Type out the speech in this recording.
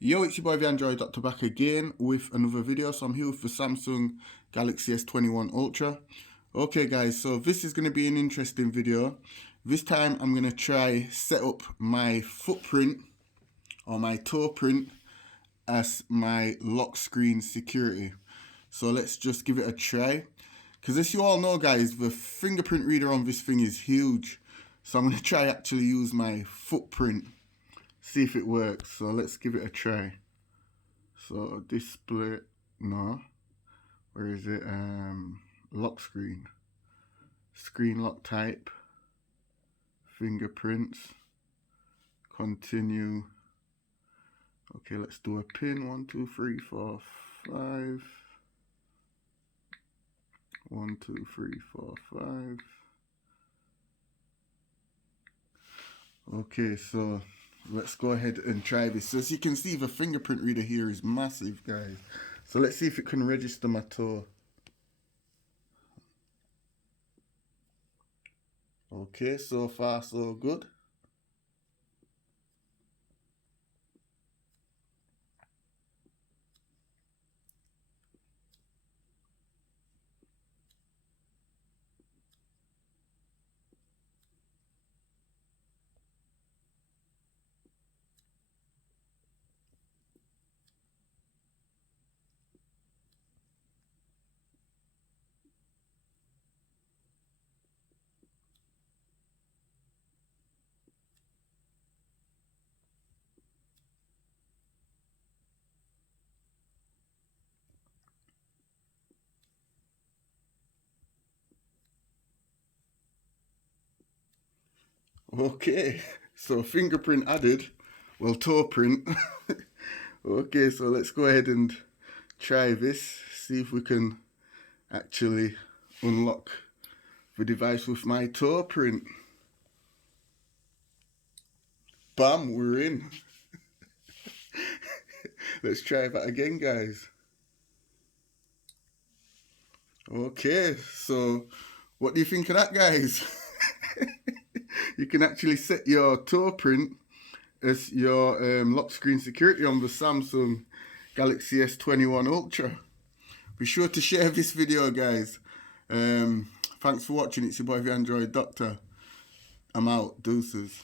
Yo, it's your boy the Android Doctor back again with another video. So I'm here with the Samsung Galaxy S21 Ultra. Okay guys, so this is going to be an interesting video. This time I'm going to try set up my footprint or my toe print as my lock screen security. So let's just give it a try. Because as you all know guys, the fingerprint reader on this thing is huge. So I'm going to try actually use my footprint. See if it works. So let's give it a try. So display, no, where is it? Lock screen, screen lock type, fingerprints, continue. Okay, let's do a pin. 1 2 3 4 5. 1 2 3 4 5. Okay, so let's go ahead and try this. So as you can see, the fingerprint reader here is massive, guys. So let's see if it can register my toe. Okay, so far so good. Okay, so fingerprint added, well, toe print. Okay, so let's go ahead and try this, see if we can actually unlock the device with my toe print. Bam, we're in. Let's try that again, guys. Okay, so what do you think of that, guys? You can actually set your toe print as your lock screen security on the Samsung Galaxy S21 Ultra. Be sure to share this video, guys. Thanks for watching. It's your boy the Android Doctor. I'm out. Deuces.